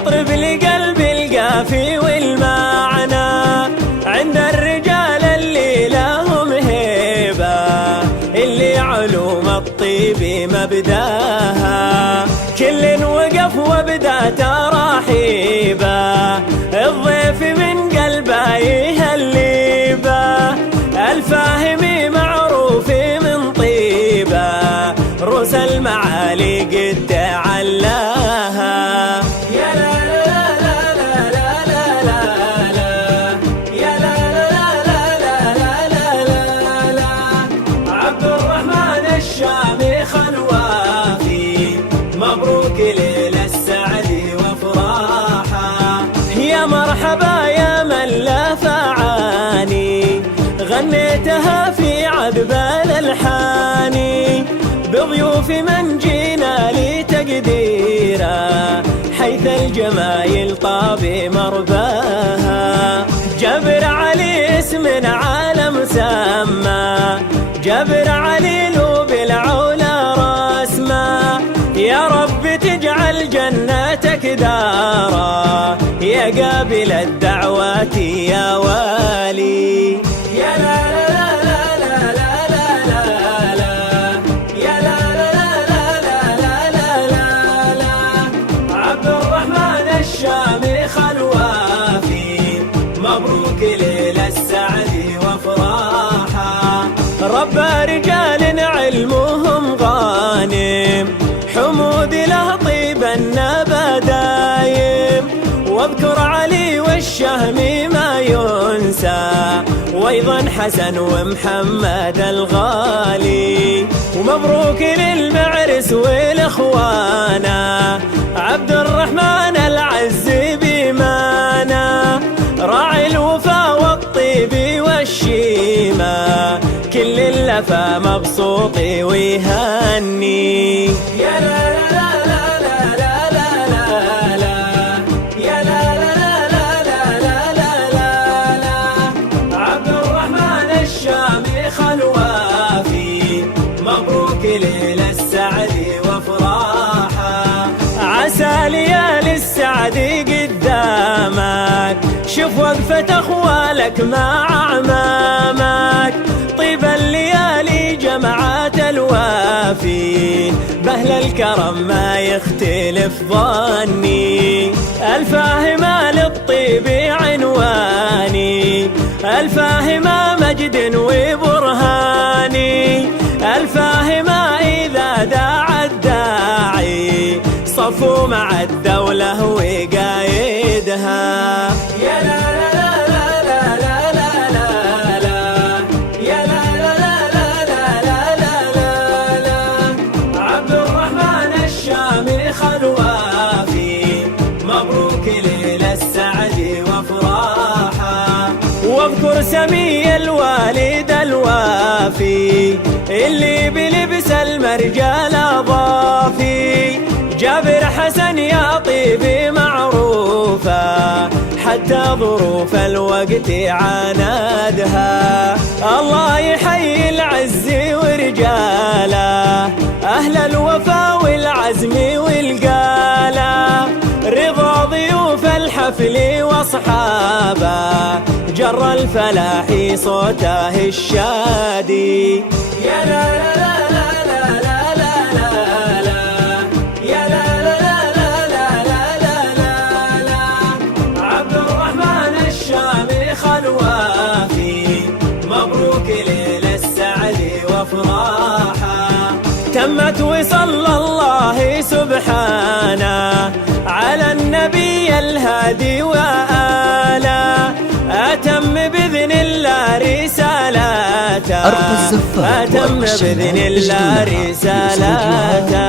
يطرب لقلب القافي والمعنى عند الرجال اللي لهم هيبة، اللي علوم الطيب مبداها كل وقف وبدا ترحيبه، الضيف من قلبه يهليبه، الفاهم معروف من طيبه، روس المعالي قد تعلاها. يا لا لا لا لا لا لا لا يا لا لا لا لا لا لا لا عبد الرحمن الشامخ الوافي، مبروك ليل السعد وافراحه، يا مرحبا يا من لا فعاني، غنيتها في عذب الالحان، بضيوف من جينا لتقديره، حيث الجمايل طاب مرباها، جبر علي اسم عالم سما، جبر علي له بالعلا رسمه، يا رب تجعل جنتك دارا، يا قابل الدعوات يا والي. يا لا لا لا لا لا لا لا لا يا لا لا لا لا لا لا لا عبد الرحمن الشامخ الوافي، مبروك ليل السعد وافراحه، ربى رجال علمهم غانم، حمود له طيب النبا دايم، واذكر علي والشهم ما ينسى، وايضا حسن ومحمد الغالي، ومبروك للمعرس والاخوانا، عبد الرحمن العز بيمانا، راعي الوفا والطيب والشيمه، كل اللفا مبسوط ويهني. يا لا لا لا لا لا لا لا لا يا لا لا لا لا لا لا لا عبد الرحمن الشامخ الوافي، مبروك ليل السعد وافراحه، عسى ليالي السعد قدامك، شوف وقفة اخوالك مع اعمامك، طيب الليالي جمعات الوافي، بهل الكرم ما يختلف ظني، الفاهمة للطيب عنواني، الفاهمة مجد وبرهاني، الفاهمة إذا داعى الداعي، صفوا مع الدولة وقايدها. يا لا لا لا لا لا لا لا لا يا لا لا لا لا لا لا لا عبد الرحمن الشامخ الوافي، مبروك ليل السعد وافراحه، واذكر سمي الوالد الوافي، اللي بلبس المرجال ضافي، جابر حسن يا طيب معروفة، حتى ظروف الوقت عاندها، الله يحيي العز ورجاله، أهل الوفا والعزم والقالة، رضا ضيوف الحفل واصحابه، جر الفلاح صوته الشادي. يا لا لا لا لا لا لا لا لا يا لا لا لا لا لا لا لا عبد الرحمن الشامخ الوافي، مبروك ليل السعد وافراحه، تمت وصلى الله سبحانه على النبي الهادي وآله، أتم بإذن الله رسالته، أتم بإذن الله رسالته.